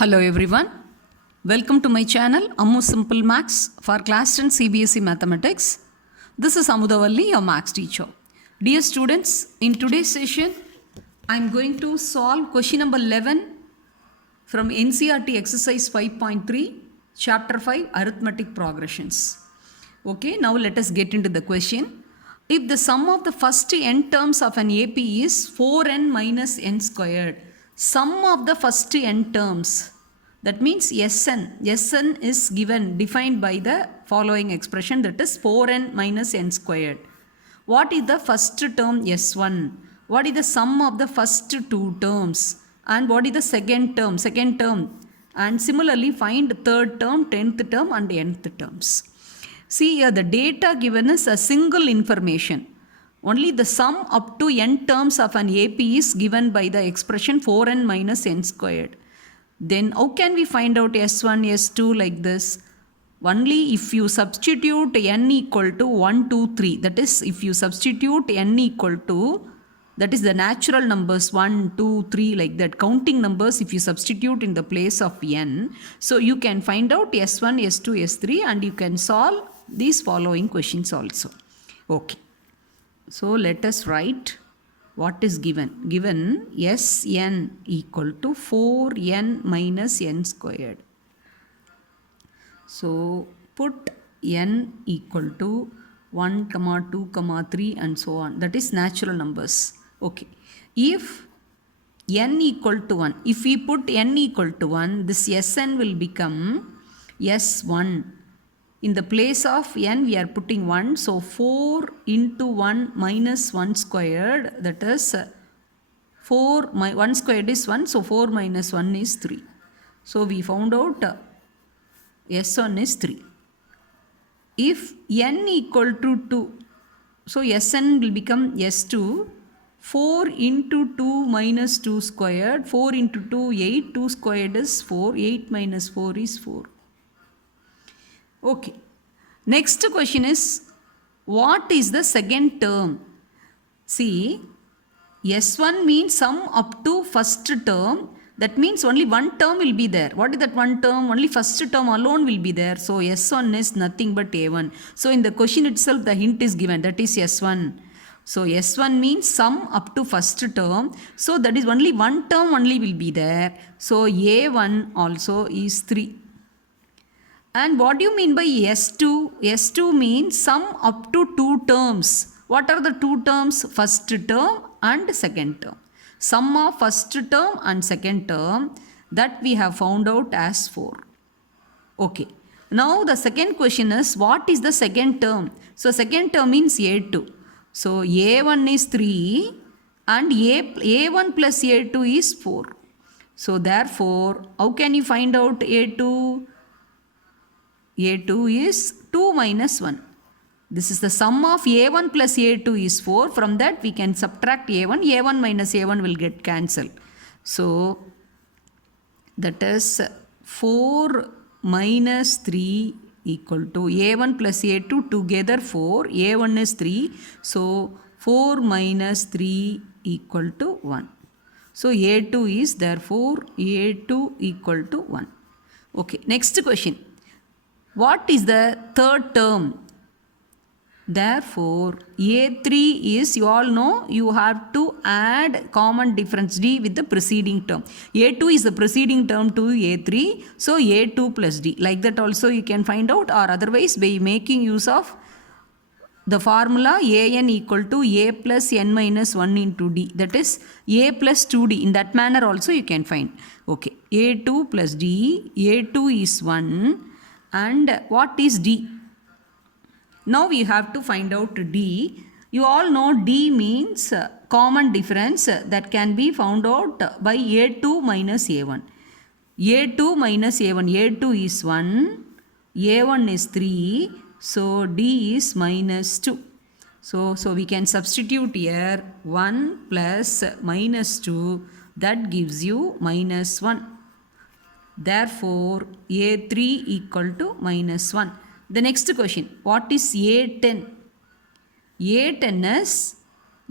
Hello everyone, welcome to my channel Ammu Simple Maths for class 10 CBSE Mathematics. This is Amudavalli, your maths teacher. Dear students, in today's session, I am going to solve question number 11 from NCERT exercise 5.3, chapter 5, arithmetic progressions. Okay, now let us get into the question. If the sum of the first n terms of an AP is 4n minus n squared, sum of the first n terms, that means Sn is given, defined by the following expression, that is 4n minus n squared. What is the first term S1? What is the sum of the first two terms? And what is the second term? And similarly find third term, 10th term and nth terms. See here, the data given is a single information. Only the sum up to n terms of an AP is given by the expression 4n minus n squared. Then how can we find out S1, S2 like this? Only if you substitute n equal to 1, 2, 3. That is, if you substitute n equal to, that is the natural numbers 1, 2, 3 like that. Counting numbers if you substitute in the place of n. So you can find out S1, S2, S3 and you can solve these following questions also. Okay. So let us write what is given. Given Sn equal to 4n minus n squared. So put n equal to 1, 2, 3 and so on. That is natural numbers. Okay. If n equal to 1, if we put n equal to 1, this Sn will become S1. In the place of n, we are putting 1. So 4 into 1 minus 1 squared, that is 1 squared is 1. So 4 minus 1 is 3. So we found out S1 is 3. If n equal to 2, so Sn will become S2. 4 into 2 minus 2 squared. 4 into 2, 8. 2 squared is 4. 8 minus 4 is 4. Okay. Next question is, what is the second term? See, S1 means sum up to first term. That means only one term will be there. What is that one term? Only first term alone will be there. So S1 is nothing but A1. So in the question itself, the hint is given. That is S1. So S1 means sum up to first term. So that is only one term only will be there. So A1 also is 3. And what do you mean by S2? S2 means sum up to two terms. What are the two terms? First term and second term. Sum of first term and second term, that we have found out as 4. Okay. Now the second question is, what is the second term? So second term means A2. So A1 is 3 and A1 plus A2 is 4. So therefore, how can you find out A2? A2 is 2 minus 1. This is the sum of A1 plus A2 is 4. From that we can subtract A1. A1 minus A1 will get cancelled. So that is 4 minus 3 equal to A1 plus A2 together 4. A1 is 3. So 4 minus 3 equal to 1. So A2 is therefore A2 equal to 1. Okay, next question. What is the third term? Therefore, A3 is, you all know, you have to add common difference D with the preceding term. A2 is the preceding term to A3. So, A2 plus D. Like that also you can find out, or otherwise by making use of the formula an equal to a plus n minus 1 into d. That is a plus 2d. In that manner also you can find. Okay. A2 plus d. A2 is 1. And what is D? Now we have to find out D. You all know D means common difference that can be found out by A2 minus A1. A2 minus A1. A2 is 1. A1 is 3. So D is minus 2. So we can substitute here 1 plus minus 2. That gives you minus 1. Therefore, A3 equal to minus 1. The next question, what is A10? A10 is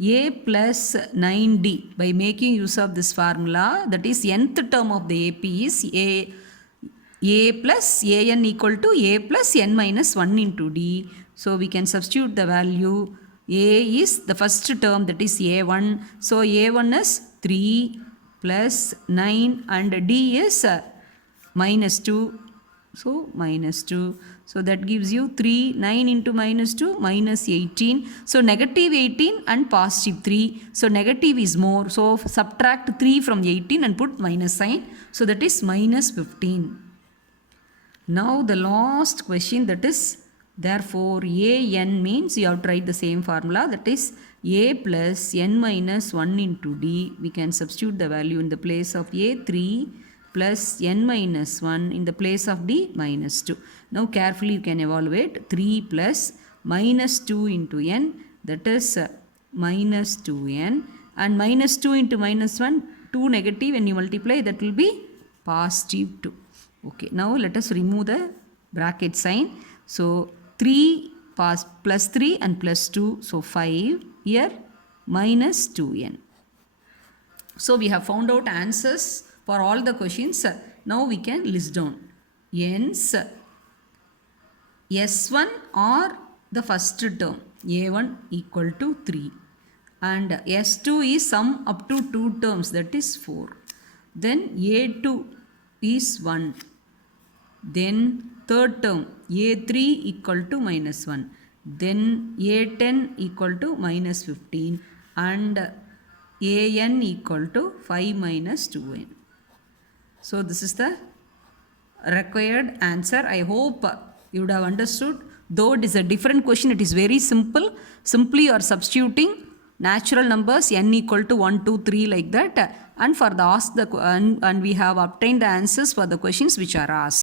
a plus 9d. By making use of this formula, that is nth term of the AP is a plus an equal to a plus n minus 1 into d. So we can substitute the value. A is the first term, that is a1. So a1 is 3 plus 9 and d is minus 2. So minus 2. So that gives you 3. 9 into minus 2 minus 18. So negative 18 and positive 3. So negative is more. So subtract 3 from 18 and put minus sign. So that is minus 15. Now the last question, that is therefore an means you have tried the same formula, that is a plus n minus 1 into d. We can substitute the value in the place of a 3 plus n minus 1 in the place of d minus 2. Now carefully you can evaluate 3 plus minus 2 into n, that is minus 2n, and minus 2 into minus 1, 2 negative, when you multiply that will be positive 2. Okay, now let us remove the bracket sign. So 3 plus 3 and plus 2, so 5, here minus 2n. So we have found out answers for all the questions. Now we can list down. N's S1 or the first term, A1 equal to 3. And S2 is sum up to 2 terms, that is 4. Then A2 is 1. Then third term, A3 equal to minus 1. Then A10 equal to minus 15. And an equal to 5 minus 2n. So this is the required answer. I hope you would have understood. Though it is a different question, it is very simple. Simply you are substituting natural numbers n equal to 1, 2, 3 like that. And for the and we have obtained the answers for the questions which are asked.